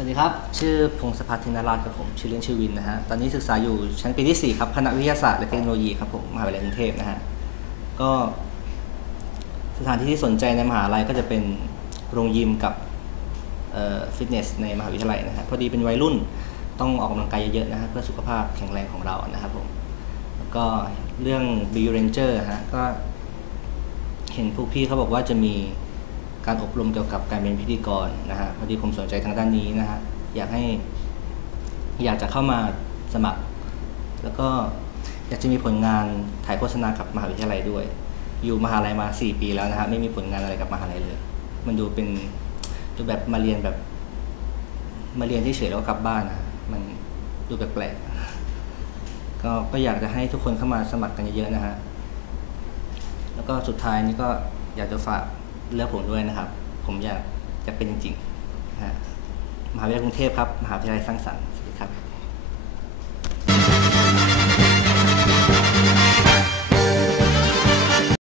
สวัสดีครับ ชื่อพงศพัฒน์ธินราชครับผม ชื่อเล่นชื่อวินนะฮะ ตอนนี้ศึกษาอยู่ชั้นปีที่ 4 ครับ คณะวิทยาศาสตร์และเทคโนโลยีครับผม มหาวิทยาลัยกรุงเทพนะฮะ ก็สถานที่ที่สนใจในมหาลัยก็จะเป็นโรงยิมกับเอ่อฟิตเนสในมหาวิทยาลัยนะฮะ พอดีเป็นวัยรุ่นต้องออกกำลังกายเยอะๆนะฮะเพื่อสุขภาพแข็งแรงของเรานะครับผม แล้วก็เรื่อง b u Ranger ฮะ ก็เห็นพวกพี่เขาบอกว่าจะมี การอบรมเกี่ยวกับการเป็นพิธีกรนะฮะพอดีผมสนใจทางด้านนี้นะฮะอยากให้อยากจะเข้ามาสมัคร แล้วก็อยากจะมีผลงานถ่ายโฆษณากับมหาวิทยาลัยด้วย อยู่มหาลัยมา 4 ปีแล้วนะฮะไม่มีผลงานอะไรกับมหาลัยเลย มันดูเป็นดูแบบมาเรียนแบบ มาเรียนเฉยๆแล้วก็กลับบ้านนะมันดูแปลกๆก็ก็อยากจะให้ทุกคนเข้ามาสมัครกันเยอะๆนะฮะแล้วก็สุดท้ายนี้ก็อยากจะฝาก เลือกผมด้วยนะครับ ผมอยากจะเป็นจริงๆนะฮะมหาวิทยาลัยกรุงเทพครับ มหาวิทยาลัยสร้างสรรค์สวัสดีครับ